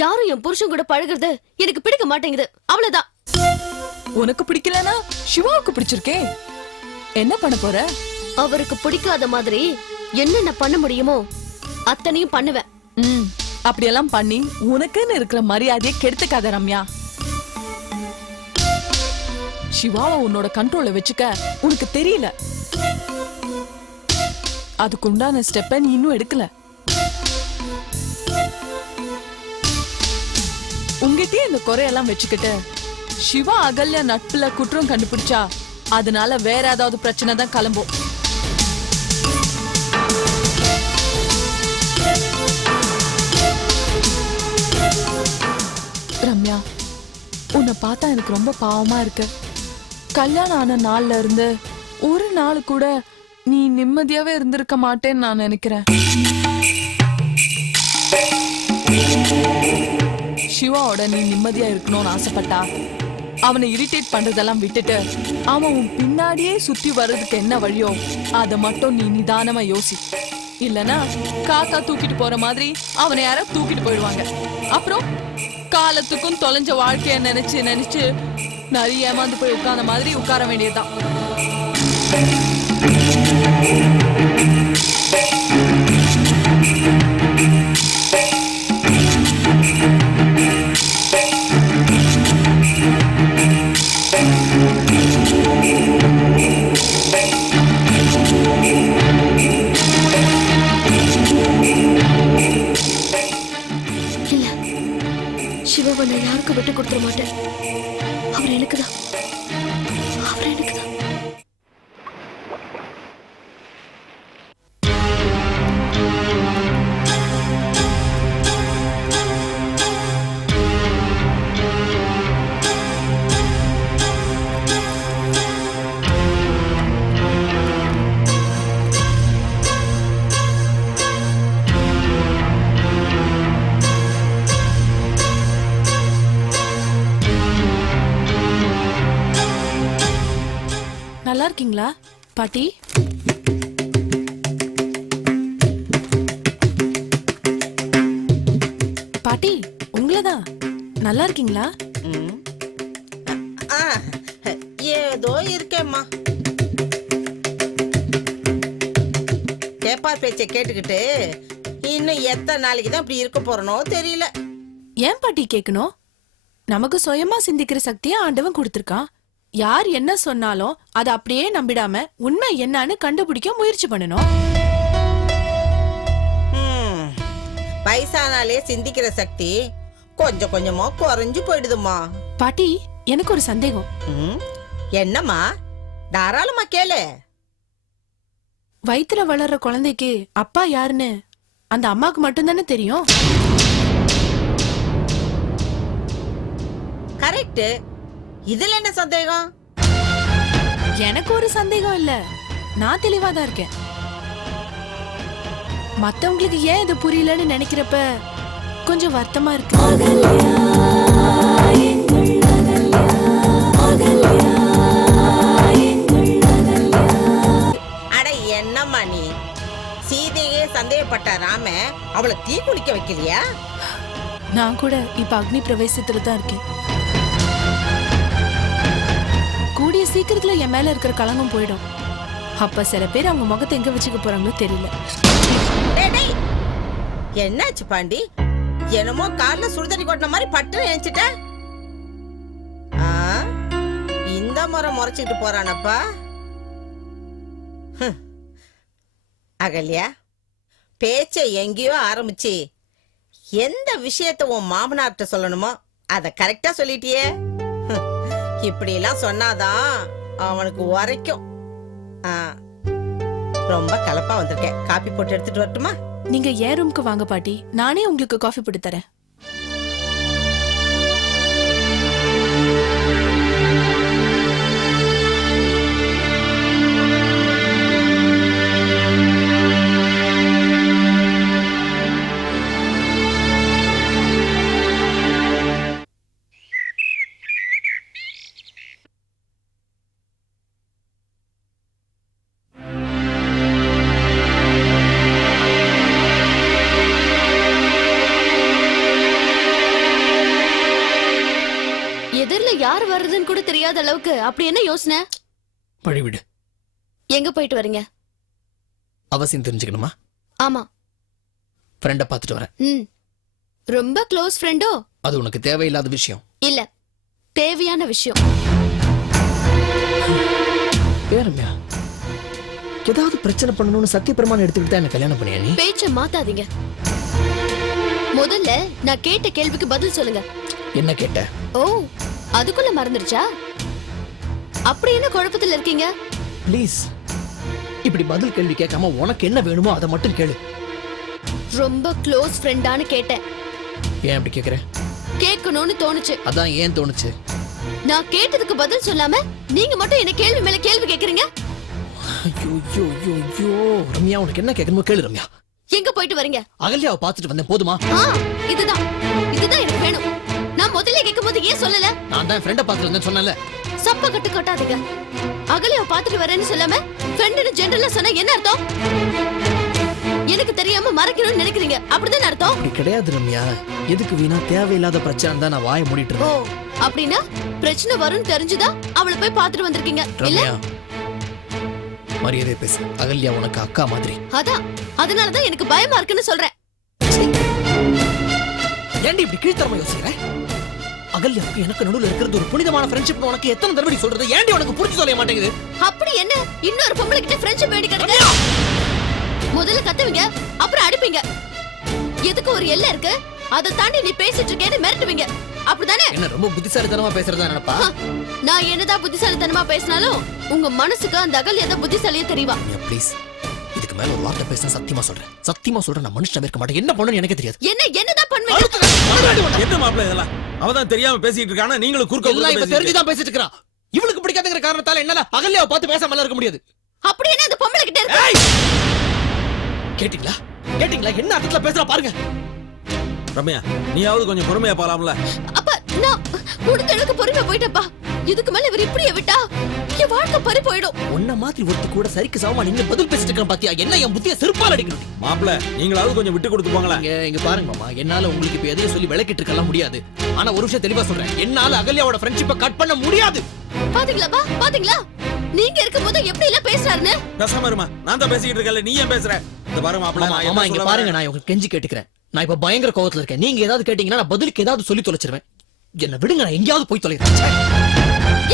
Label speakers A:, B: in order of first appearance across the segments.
A: யாரும் என் புருஷன் கூட பழகுறது எனக்கு பிடிக்க மாட்டேங்குது. அவ்வளவுதான்.
B: உனக்கு பிடிக்கலனா சிவாவுக்கு பிடிச்சிருக்கே என்ன பண்ண போற?
A: அவருக்கு பிடிக்காத மாதிரி என்னென்ன பண்ண முடியுமோ அத்தனையும் பண்ணுவேன்.
B: ம் அப்படியெல்லாம் பண்ணி உனக்குன்னு இருக்கிற மரியாதையை கெடுத்துக்காத ரம்யா. சிவாவை உன்னோட கண்ட்ரோல்ல வச்சுக்க உனக்கு தெரியல. அதுக்கு உண்டான ஸ்டெப்பை நீ இன்னும் எடுக்கல. உங்ககிட்டயே இந்த குறையெல்லாம் வச்சுக்கிட்டு சிவா அகல்யா நட்புல குற்றம் கண்டுபிடிச்சா அதனால வேற ஏதாவது பிரச்சனை தான் கிளம்பும். ரம்யா உன்னை பார்த்தா எனக்கு ரொம்ப பாவமா இருக்கு. கல்யாணம் ஆன நாள்ல இருந்து ஒரு நாள் கூட நீ நிம்மதியாவே இருந்திருக்க மாட்டேன்னு நான் நினைக்கிறேன். சிவாவோட நீ நிம்மதியா இருக்கணும்னு ஆசைப்பட்டா. அவனை இரிட்டேட் பண்றதெல்லாம் விட்டுட்டு அவன் உன் பின்னாடியே சுத்தி வர்றதுக்கு என்ன வழியோ அதை மட்டும் நீ நிதானமா யோசி. இல்லனா காக்கா தூக்கிட்டு போற மாதிரி அவனை யாரோ தூக்கிட்டு போயிடுவாங்க. அப்புறம் காலத்துக்கும் தொலைஞ்ச வாழ்க்கைய நினைச்சு நினைச்சு நிறைய ஏமாந்து போய் உட்கார்ந்த மாதிரி உட்கார வேண்டியதுதான்.
A: நான் யாருக்கும் விட்டு கொடுத்துட மாட்டேன். அவர் எனக்கு தான்.
B: நல்லா இருக்கீங்களா? பாட்டி? பாட்டி உங்களதான் நல்லா இருக்கீங்களா?
C: ஏதோ இருக்கேம்மா. கேப்பார் பேச்சை கேட்டுக்கிட்டு இன்னும் எத்தனை நாளைக்கு தான் இப்படி இருக்க போறனோ தெரியல.
D: ஏன் பாட்டி கேட்கணும் நமக்கு சுயமா சிந்திக்கிற சக்தியை ஆண்டவன் கொடுத்திருக்கான். யார் என்ன சொன்னாலும் அதை அப்படியே நம்பிடாம உண்மை என்னன்னு கண்டுபிடிக்க முயற்சி பண்ணணும்.
C: ம். வயசானாலே சிந்திக்கிற சக்தி கொஞ்சம் கொஞ்சமா குறைஞ்சு போயிடுதுமா
D: பாட்டி எனக்கு ஒரு சந்தேகம்.
C: ம். என்னம்மா? தாராளமா கேளு.
D: வயித்துல வளர்ற குழந்தைக்கு அப்பா யாருன்னு அந்த அம்மாக்கு மட்டும்தானே தெரியும்?
C: கரெக்ட் இதுல என்ன சந்தேகம்?
D: எனக்கு ஒரு சந்தேகம் இல்ல. நான் தெளிவா தான் இருக்கேன். மத்தவங்களுக்கு ஏன் இது புரியலன்னு நினைக்கிறப்ப கொஞ்சம் வருத்தமா இருக்கு.
C: அட என்னம்மா நீ? சீதையே சந்தேகப்பட்ட ராம அவளை தீ குளிக்க வைக்கலையா?
D: நான் கூட இப்ப அக்னி பிரவேசத்துல தான் இருக்கேன். சீக்கிரத்துல என் மேல இருக்கிற களங்கம் போயிடும். அப்ப சில பேர் அவங்க முகத்தை எங்க வச்சுக்க போறாங்களோ தெரியல.
C: டேய். என்னாச்சு பாண்டி? என்னமோ கார்ல சுடுதண்ணி கொட்டின மாதிரி பட்டு நினைச்சிட்ட ஆ, இந்த முறை முறைச்சிட்டு போறானப்பா. அகல்யா பேச்ச எங்கேயோ ஆரம்பிச்சு. எந்த விஷயத்த உன் மாமனார்கிட்ட சொல்லணுமோ அத கரெக்டா சொல்லிட்டியே. இப்படி எல்லாம் சொன்னாதான் அவனுக்கு உரைக்கும். ஆ, ரொம்ப கலப்பா வந்திருக்கேன். காப்பி போட்டு எடுத்துட்டு வரட்டுமா?
D: நீங்க ஏன் ரூம்க்கு வாங்க பாட்டி? நானே உங்களுக்கு காஃபி போட்டு தரேன்.
A: யார் வர்றதுன்னு கூட தெரியாத அளவுக்கு அப்படி என்ன யோசனை?
E: வழிவிடு
A: எங்க போயிட்டு வரீங்க?
E: அவசியம் தெரிஞ்சுக்கணுமா?
A: ஆமா.
E: ஃப்ரெண்டை பார்த்துட்டு வரேன்.
A: ம். ரொம்ப க்ளோஸ் ஃப்ரெண்டோ
E: அது உனக்கு தேவையில்லாத விஷயம்.
A: இல்ல. தேவையான விஷயம்.
E: ஏரம்யா ஏதாவது பிரச்சனை பண்ணணும்னு சத்தியப்பிரமாணம் எடுத்துக்கிட்டு தான் என்ன கல்யாணம் பண்ணியா நீ?
A: பேச்ச மாத்தாதீங்க. முதல்ல நான் கேட்ட கேள்விக்கு பதில் சொல்லுங்க.
E: என்ன கேட்ட?
A: ஓ அதுக்குள்ள மறந்துடுச்சா அப்படி என்ன குழப்பத்துல இருக்கீங்க?
E: ப்ளீஸ் இப்படி பதில் கேள்வி கேட்காம உனக்கு என்ன வேணுமோ அதை மட்டும் கேளு.
A: ரொம்ப க்ளோஸ் ஃப்ரெண்டான்னு கேட்டேன்.
E: ஏன் அப்படி கேக்குற?
A: கேட்கணும்னு தோணுச்சு.
E: அதான் ஏன் தோணுச்சு?
A: நான் கேட்டதுக்கு பதில் சொல்லாம நீங்க மட்டும் என்ன கேள்வி மேல கேள்வி கேக்குறீங்க?
E: ஐயோ ஐயோ ஐயோ ஐயோ. ரம்யா உனக்கு என்ன கேட்கணுமோ கேளு ரம்யா.
A: எங்க போயிட்டு வரீங்க?
E: அகல்யாவை பார்த்துட்டு வந்தேன் போதுமா?
A: ஆ இதுதான். இதுதான் முதல்ல கேட்கும் போது ஏன் சொல்லல?
E: நான் தான் ஃப்ரெண்டை பார்த்துட்டு வந்தேன் சொன்னேன்ல.
A: சப்ப கட்டு கொட்டாதீங்க. அகலிய பாத்துட்டு வரேன்னு சொல்லாம ஃப்ரெண்டுன்னு ஜென்ரலா சொன்னா என்ன அர்த்தம்? எனக்கு தெரியாம மறைக்கணும்னு நினைக்கிறீங்க. அப்படிதான் அர்த்தம்?
E: அப்படி கிடையாது ரம்யா. எதுக்கு வீணா? தேவையில்லாத பிரச்சனை தான் நான் வாயை மூடிட்டு
A: ஓ
E: இருந்தேன்
A: அப்படின்னா பிரச்சனை வரும்னு தெரிஞ்சுதான் அவளை போய் பாத்துட்டு வந்திருக்கீங்க. இல்ல?
E: ரம்யா மரியாதை பேசு. அகல்யா உனக்கு அக்கா மாதிரி.
A: அதான். அதனாலதான் எனக்கு பயமா இருக்குன்னு சொல்றேன்.
E: ஏன்டி இப்படி கீழ்த்தரமா யோசிக்கிற? அகல்யாவுக்கு எனக்கு நடுவுல இருக்கிறது ஒரு புனிதமான ஃப்ரெண்ட்ஷிப் உனக்கு எத்தனை தடவை சொல்றது? ஏன்டி உனக்கு புரிஞ்சு தொலைய மாட்டேங்குது?
A: அப்படி என்ன? இன்னொரு பொம்பளை கிட்ட ஃப்ரெண்ட்ஷிப் வேண்டி கிடக்கு? முதல்ல கத்துவீங்க அப்புறம் அடிப்பீங்க. எதுக்கு ஒரு எல்லை இருக்கு? அதை தாண்டி நீ பேசிட்டு இருக்கேன்னு மிரட்டுவீங்க. அப்படிதானே
E: என்ன ரொம்ப புத்திசாலித்தனமா பேசுறதா நினைப்பா?
A: நான் என்னதான் புத்திசாலித்தனமா பேசினாலும் உங்க மனசுக்கு அந்த அகல் எதை புத்திசாலியே தெரியவா
E: ப்ளீஸ் இதுக்கு மேல ஒரு வார்த்தை பேச சத்தியமா சொல்றேன். சத்தியமா சொல்றேன் நான் மனுஷன் இருக்க மாட்டேன். என்ன பண்ணணும்னு எனக்கு தெரியாது.
A: என்ன பண்ணுவீங்க
F: என்ன மாப்பிள்ள இதெல்லாம்? அவதான் தெரியாம பேசிட்டு இருக்கானா? நீங்களும் குறுக்க
E: எல்லாம் இப்ப தெரிஞ்சுதான் பேசிட்டு இருக்கிறான் இவளுக்கு பிடிக்காதுங்கிற காரணத்தால என்னால அகல்யாவை பார்த்து பேசாம இருக்க முடியாது.
A: அப்படி என்ன அந்த பொம்பளை கிட்ட இருக்கு!
E: கேட்டீங்களா? கேட்டீங்களா? என்ன அர்த்தத்துல பேசுறா பாருங்க.
F: ரம்யா நீயாவது கொஞ்சம் பொறுமையா போலாம்ல.
A: அப்ப நான் முடிஞ்ச அளவுக்கு பொறுமை போயிட்டப்பா இதுக்கு மேல இவர் இப்படியே விட்டா என் வாழ்க்கை பறி போயிடும்.
E: உன்ன மாதிரி ஒருத்தி கூட சரிக்கு சமமா நின்னு பதில் பேசிட்டு இருக்கிற பாத்தியா? என்ன என் புத்திய செருப்பால் அடிக்கணும்?
F: மாப்பிள்ள நீங்களாவது கொஞ்சம் விட்டு கொடுத்து போங்களேன்.
E: இங்க இங்க பாருங்க மாமா என்னால உங்களுக்கு இப்ப எதையும் சொல்லி விளக்கிட்டு இருக்கலாம் முடியாது. ஆனா ஒரு விஷயம் தெளிவா சொல்றேன். என்னால அகல்யாவோட ஃப்ரெண்ட்ஷிப்பை கட் பண்ண முடியாது.
A: பாத்தீங்களாப்பா பாத்தீங்களா? நீங்க இருக்கும்போது எப்படி எல்லாம் பேசுறாருன்னு?
F: பேசாம இருமா நான் தான் பேசிக்கிட்டு இருக்கல நீ ஏன் பேசுற? இந்த பாரு மாப்பிள்ள
E: மாமா
F: நான்
E: மாமா
F: என்ன
E: இங்க பாருங்க? நான் உங்களுக்கு கெஞ்சி கேட்டுக்கிறேன். நான் இப்ப பயங்கர கோவத்துல இருக்கேன். நீங்க ஏதாவது கேட்டீங்கன்னா நான் பதிலுக்கு ஏதாவது சொல்லி தொலைச்சிருவேன். என்ன விடுங்க நான் எங்கேயாவது போய் தொலைகிறேன்.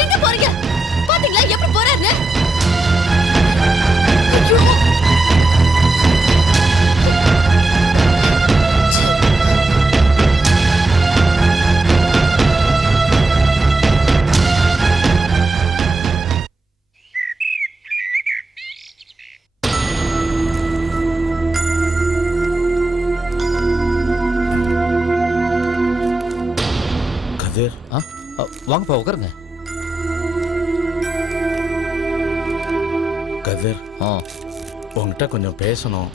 A: எங்க போறீங்க? பாத்தீங்களா எப்படி போறாருன்னு?
G: வாங்கப்பா உட்காருங்க.
F: கதிர்.
G: ஆ.
F: உன்கிட்ட கொஞ்சம் பேசணும்.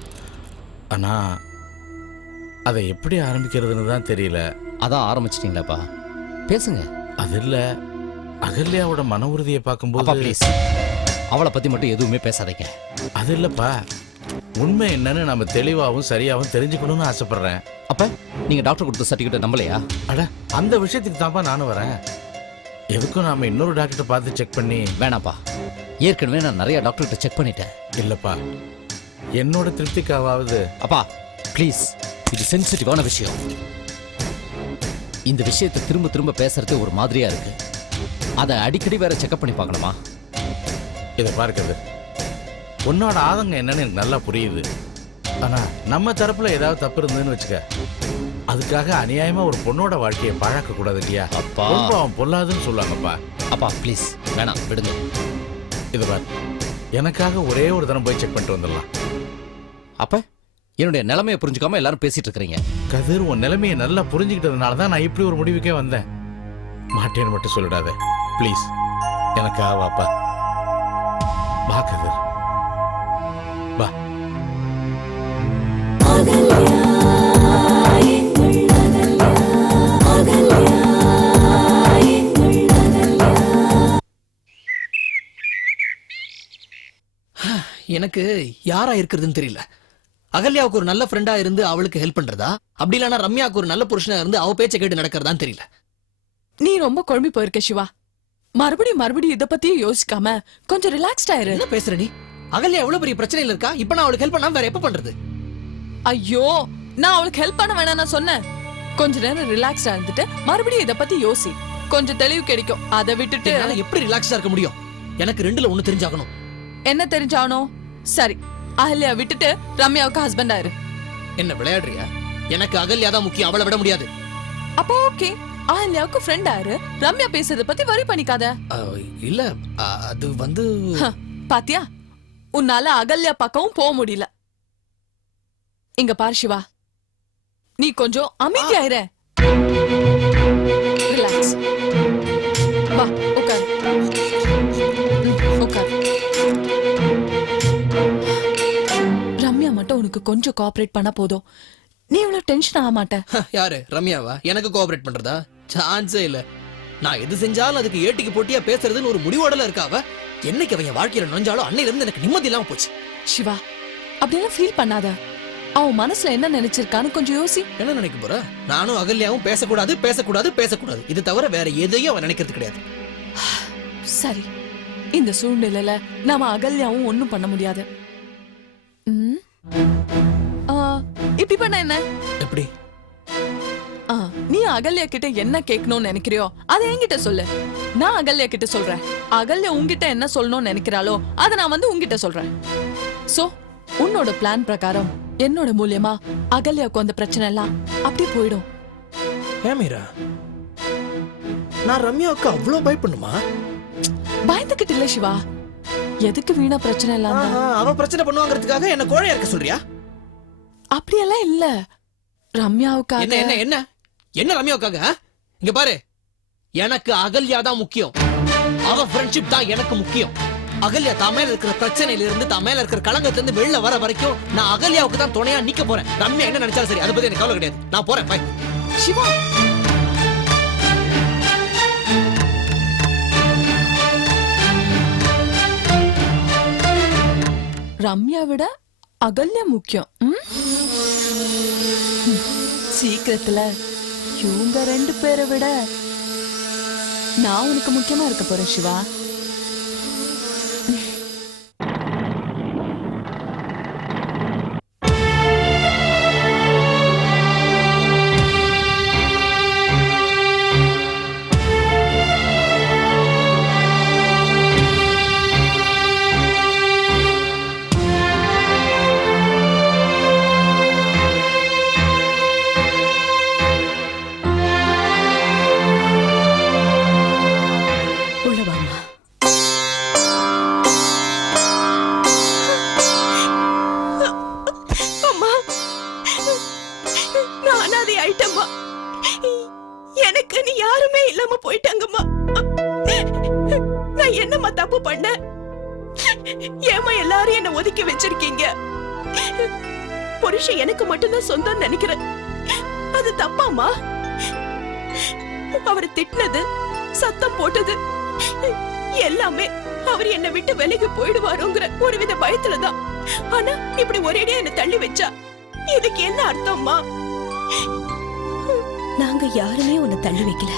F: ஆனா அதை எப்படி ஆரம்பிக்கிறதுன்னு தான் தெரியல.
G: அதான் ஆரம்பிச்சிட்டீங்களாப்பா. பேசுங்க.
F: அது இல்ல. அகல்யாவோட மன உறுதியை பார்க்கும்போது
G: ப்ளீஸ் அவளை பத்தி மட்டும் எதுவுமே பேசாதீங்க.
F: அது இல்லப்பா. உண்மை என்னன்னு நம்ம தெளிவாகவும் சரியாகவும் தெரிஞ்சுக்கணும்னு ஆசைப்படுறேன்.
G: அப்ப நீங்க டாக்டர் கொடுத்த சர்டிஃபிகேட் நம்பலையா?
F: அட அந்த விஷயத்துக்கு தான்ப்பா நானும் வரேன். எதுக்கும் நாம இன்னொரு டாக்டர்கிட்ட பார்த்து செக் பண்ணி
G: வேணாப்பா ஏற்கனவே நான் நிறைய டாக்டர்கிட்ட செக் பண்ணிட்டேன்.
F: இல்லப்பா. என்னோட திருப்திக்காவது
G: அப்பா ப்ளீஸ் இது சென்சிட்டிவான விஷயம். இந்த விஷயத்தை திரும்ப திரும்ப பேசுறது ஒரு மாதிரியா இருக்கு. அதை அடிக்கடி வேற செக்அப் பண்ணி பார்க்கணுமா?
F: இதை பார்க்குறது. உன்னோட ஆதங்கம் என்னன்னு எனக்கு நல்லா புரியுது. ஆனா நம்ம தரப்புல ஏதாவது தப்பு இருந்ததுன்னு வச்சுக்க அதுக்காக அநியாயமா ஒரு பொண்ணோட வாழ்க்கையை பழக்க கூடாது இல்லையா?
G: அப்பா.
F: அவன் பொல்லாதுன்னு சொல்லுவாங்கப்பா.
G: அப்பா ப்ளீஸ் வேணாம் விடுங்க.
F: இது பார் எனக்காக ஒரே ஒரு தரம் போய் செக் பண்ணிட்டு வந்துடலாம்.
G: அப்ப என்னுடைய நிலைமையை புரிஞ்சுக்காம எல்லாரும் பேசிட்டு இருக்கிறீங்க.
F: கதிர் உன் நிலைமையை நல்லா புரிஞ்சுக்கிட்டதுனால தான் நான் இப்படி ஒரு முடிவுக்கே வந்தேன். மாட்டேன்னு மட்டும் சொல்லிடாத. ப்ளீஸ் எனக்கா வாப்பா வா கதிர்.
E: எனக்கு யாரா இருக்கிறதுன்னு தெரியல. அகல்யாவுக்கு ஒரு நல்ல ஃப்ரெண்டா இருந்து அவளுக்கு ஹெல்ப் பண்றதா? அப்படி இல்லைன்னா ரம்யாவுக்கு ஒரு நல்ல புருஷனா இருந்து அவ பேச்சை கேட்டு நடக்கிறதான்னு தெரியல.
B: நீ ரொம்ப குழம்பி போயிருக்க சிவா. மறுபடியும் மறுபடியும் இத பத்தியே யோசிக்காம கொஞ்சம் ரிலாக்ஸ்டா இரு.
E: என்ன பேசுற நீ? அகல்யா எவ்வளவு பெரிய பிரச்சனையில இருக்கா? இப்ப நான் அவளுக்கு ஹெல்ப் பண்ணாம வேற எப்ப பண்றது?
B: ஐயோ நான் அவளுக்கு ஹெல்ப் பண்ண வேணாம் நான் சொன்னேன். கொஞ்ச நேரம் ரிலாக்ஸ்டா இருந்துட்டு மறுபடியும் இத பத்தி யோசி. கொஞ்சம் தெளிவு கிடைக்கும். அதை விட்டுட்டு
E: என்னால எப்படி ரிலாக்ஸா இருக்க முடியும்? எனக்கு ரெண்டுல ஒண்ணு தெரிஞ்சாகணும்.
B: என்ன தெரிஞ்சானோ சரி அஹல்யா விட்டுட்டு ரம்யாவுக்கு ஹஸ்பண்ட் ஆயிரு.
E: என்ன விளையாடுறியா? எனக்கு அகல்யா தான் முக்கியம் அவளை விட முடியாது.
B: அப்போ ஓகே அஹல்யாவுக்கு ஃப்ரெண்ட் ஆயிரு. ரம்யா பேசுறத பத்தி வரி பண்ணிக்காத.
E: இல்ல அது வந்து
B: பாத்தியா? உன்னால அகல்யா பக்கமும் போக முடியல. இங்க பாரு சிவா. நீ கொஞ்சம் அமைதியாயிர. உனக்கு கொஞ்சம் கோஆபரேட் பண்ண போதும். நீ இவ்வளவு டென்ஷன் ஆக மாட்ட.
E: யாரு? ரம்யாவா? எனக்கு கோஆபரேட் பண்றதா? சான்ஸே இல்ல. நான் எது செஞ்சாலும் அதுக்கு ஏட்டிக்கு போட்டியா பேசுறதுன்னு ஒரு முடிவோடல இருக்கா அவ என்னைக்கு அவன் என் வாழ்க்கையில நுழைஞ்சாலும் அன்னையில இருந்து எனக்கு நிம்மதி இல்லாம போச்சு.
B: சிவா அப்படியெல்லாம் ஃபீல் பண்ணாத. அவன் மனசுல என்ன நினைச்சிருக்கான்னு கொஞ்சம் யோசி.
E: என்ன நினைக்க போற? நானும் அகல்யாவும் பேசக்கூடாது பேசக்கூடாது பேசக்கூடாது. இது தவிர வேற எதையும் அவன் நினைக்கிறது கிடையாது.
B: சரி. இந்த சூழ்நிலையில நாம அகல்யாவும் ஒண்ணும் பண்ண முடியாது. ம்? ஆ, இப்படி பண்ண என்ன?
E: எப்படி?
B: நீ அகல்யா கிட்ட என்ன கேட்கணும்னு நினைக்கிறியோ அதை என்கிட்ட சொல்லு. நான் அகல்யா கிட்ட சொல்றேன். அகல்யா உன்கிட்ட என்ன சொல்லணும்னு நினைக்கிறாளோ அதை நான் வந்து உன்கிட்ட சொல்றேன். சோ உன்னோட பிளான் பிரகாரம் என்னோட மூலியமா அகல்யாவுக்கு அந்த பிரச்சனை எல்லாம் அப்படியே போயிடும்.
E: ஏன் மீரா நான் ரம்யாவுக்கு அவ்வளவு பயப்படணுமா
B: பயந்துகிட்டு இல்ல சிவா. எதுக்கு வீணா பிரச்சனை இல்லாம?
E: அவ பிரச்சனை பண்ணுவாங்கிறதுக்காக என்ன கோழையா இருக்க சொல்றியா?
B: அப்படியெல்லாம் இல்ல.
E: என்ன
B: ரம்யாவுக்காக
E: என்ன என்ன என்ன? ரம்யாவுக்காக ஆ? இங்க பாரு. எனக்கு அகல்யா தான் முக்கியம். அவ ஃப்ரெண்ட்ஷிப் தான் எனக்கு முக்கியம். அகல்யா தான் மேல இருக்கிற பிரச்சனையில இருந்து தான் மேல இருக்கிற களங்கத்துல இருந்து வெளில வர வரைக்கும் நான் அகல்யாவுக்கு தான் துணையா நிக்க போறேன். ரம்யா என்ன நினைச்சாலும் சரி அதை பத்தி எனக்கு கவலை கிடையாது. நான் போறேன் பை
B: சிவா ரம்யா விட அகல்யா முக்கியம். சீக்கிரத்துல இவங்க ரெண்டு பேரை விட நான் உனக்கு முக்கியமா இருக்க போறேன் சிவா.
H: எனக்கு நீ யாருமே இல்லாம போயிட்டாங்கம்மா. நான் என்னம்மா தப்பு பண்ண? ஏமா எல்லாரும் என்ன ஒதுக்கி வச்சிருக்கீங்க? புருஷன் எனக்கு மட்டும்தான் சொந்தம் நினைக்கிறேன். அது தப்பாமா அவர் திட்டினது சத்தம் போட்டது எல்லாமே அவர் என்னை விட்டு விலகி போயிடுவாரோங்கிற ஒரு வித பயத்துலதான். ஆனா இப்படி ஒரேடியா என்ன தள்ளி வச்சா? இதுக்கு என்ன அர்த்தம்மா?
D: நாங்க யாருமே உன்னை தள்ளி வைக்கல.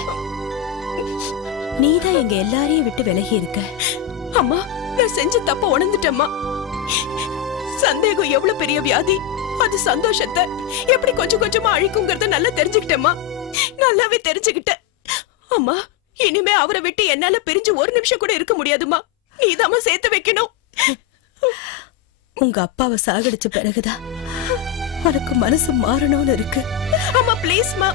D: நீதான் எங்க எல்லாரையும் விட்டு விலகி இருக்க.
H: அம்மா நான் செஞ்ச தப்ப உணர்ந்துட்டேம்மா. சந்தேகம் எவ்வளவு பெரிய வியாதி? அது சந்தோஷத்தை எப்படி கொஞ்சம் கொஞ்சமா அழிக்குங்கிறத நல்லா தெரிஞ்சுக்கிட்டேம்மா. நல்லாவே தெரிஞ்சுக்கிட்டேன். அம்மா இனிமே அவரை விட்டு என்னால பிரிஞ்சு ஒரு நிமிஷம் கூட இருக்க முடியாதும்மா. நீதாம்மா சேர்த்து வைக்கணும்.
D: உங்க அப்பாவை சாகடிச்ச பிறகுதான் உனக்கு மனசு மாறணும்னு இருக்கு.
H: அம்மா ப்ளீஸ்மா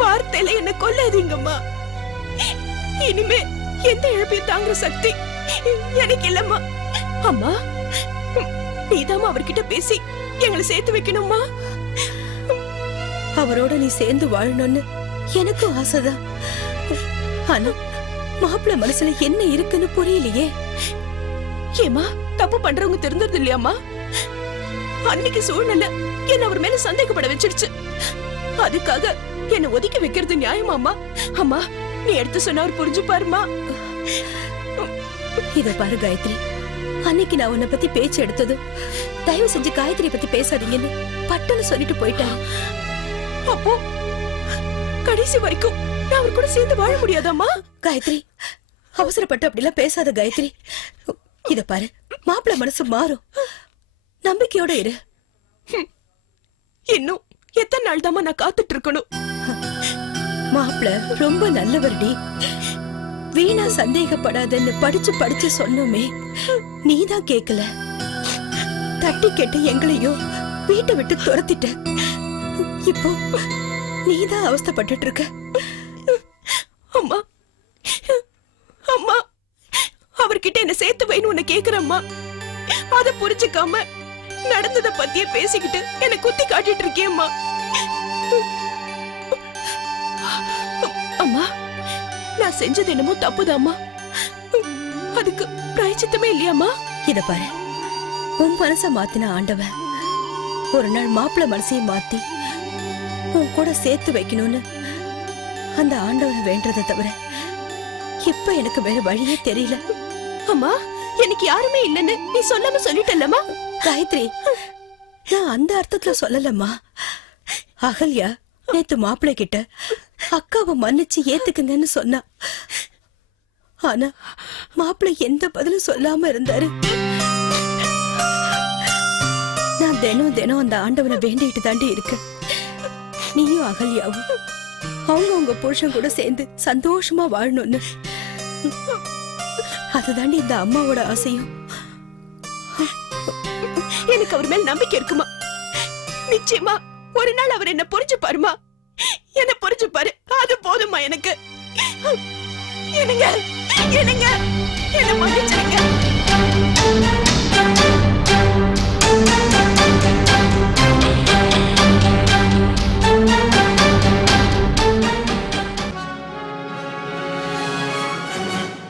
H: வார்த்தையில என்ன கொல்லாதீங்கம்மா. இனிமே எந்த இழப்பையும் தாங்குற சக்தி எனக்கு இல்லம்மா. அம்மா நீதாம்மா அவர்கிட்ட பேசி எங்களை சேர்த்து வைக்கணும்மா.
D: அவரோட நீ சேர்ந்து வாழணும்னு எனக்கும் ஆசைதான். ஆனா மாப்பிள்ள மனசுல என்ன இருக்குன்னு புரியலையே.
H: ஏமா தப்பு பண்றவங்க தெரிஞ்சது இல்லையாம்மா? அன்னைக்கு சூழ்நிலை என்ன அவர் மேல சந்தேகப்பட வச்சிருச்சு. அதுக்காக என்ன ஒதுக்கி வைக்கிறது நியாயமா அம்மா? நீ எடுத்து சொன்ன அவர் புரிஞ்சு பாருமா
D: இத பாரு காயத்ரி. அன்னைக்கு நான் உன்னை பத்தி பேச்சு எடுத்ததும் தயவு செஞ்சு காயத்ரி பத்தி பேசாதீங்கன்னு பட்டுன்னு சொல்லிட்டு போயிட்டேன்.
H: அப்போ கடைசி வரைக்கும் நான் அவர் கூட சேர்ந்து வாழ முடியாதாம்மா?
D: காயத்ரி அவசரப்பட்டு அப்படிலாம் பேசாத காயத்ரி. இத பாரு மாப்பிள்ள மனசு மாறும். நம்பிக்கையோட இரு.
H: இன்னும் எத்தனை நாள் தாம்மா நான் காத்துட்டு இருக்கணும்
D: மாப்பிள்ளை ரொம்ப நல்லவர்டி. வீணா சந்தேகப்படாதன்னு படிச்சு படிச்சு சொன்னோமே நீதான் கேக்கல. தட்டி கேட்டு எங்களையும் வீட்டை விட்டு துரத்திட்ட. இப்போ நீதான் அவஸ்தைப்பட்டுட்டு இருக்க
H: அம்மா அம்மா அவர்கிட்ட என்ன சேர்த்து வைன்னு உன்னை கேக்குறம்மா. அத புரிஞ்சுக்காம நடந்தத பத்தியே பேசிக்கிட்டு என்ன குத்தி காட்டிட்டு இருக்கியம்மா. அம்மா நான் செஞ்சது என்னமோ தப்புதாம்மா. அதுக்கு பிராய்ச்சித்தமே இல்லையாம்மா?
D: இத பாரு. உன் மனச மாத்தின ஆண்டவன் ஒரு நாள் மாப்பிள்ளை மனசையும் மாத்தி உன் கூட சேர்த்து வைக்கணும்னு அந்த ஆண்டவனை வேண்டதை தவிர இப்ப எனக்கு வேற வழியே தெரியல.
H: அம்மா எனக்கு யாருமே இல்லைன்னு நீ சொல்லாம சொல்லிட்டல்லம்மா?
D: காயத்ரி நான் அந்த அர்த்தத்துல சொல்லலம்மா. அகல்யா நேத்து மாப்பிள்ளை கிட்ட அக்காவை மன்னிச்சு ஏத்துக்குங்கன்னு சொன்னா. ஆனா மாப்பிள்ளை எந்த பதிலும் சொல்லாம இருந்தாரு. நான் தினம் தினம் அந்த ஆண்டவனை வேண்டிட்டு தாண்டி இருக்கேன். நீயும் அகல்யாவும் அவங்க உங்க புருஷன் கூட சேர்ந்து சந்தோஷமா வாழணும்னு. அதுதாண்டி இந்த அம்மாவோட ஆசையும்.
H: எனக்கு அவர் மேல் நம்பிக்கை இருக்குமா? நிச்சயமா ஒரு நாள் அவர் என்ன புரிஞ்சு பாருமா என்ன புரிஞ்சு பாரு அது போதுமா எனக்கு. என்னங்க என்னங்க என்ன மன்னிச்சிருங்க.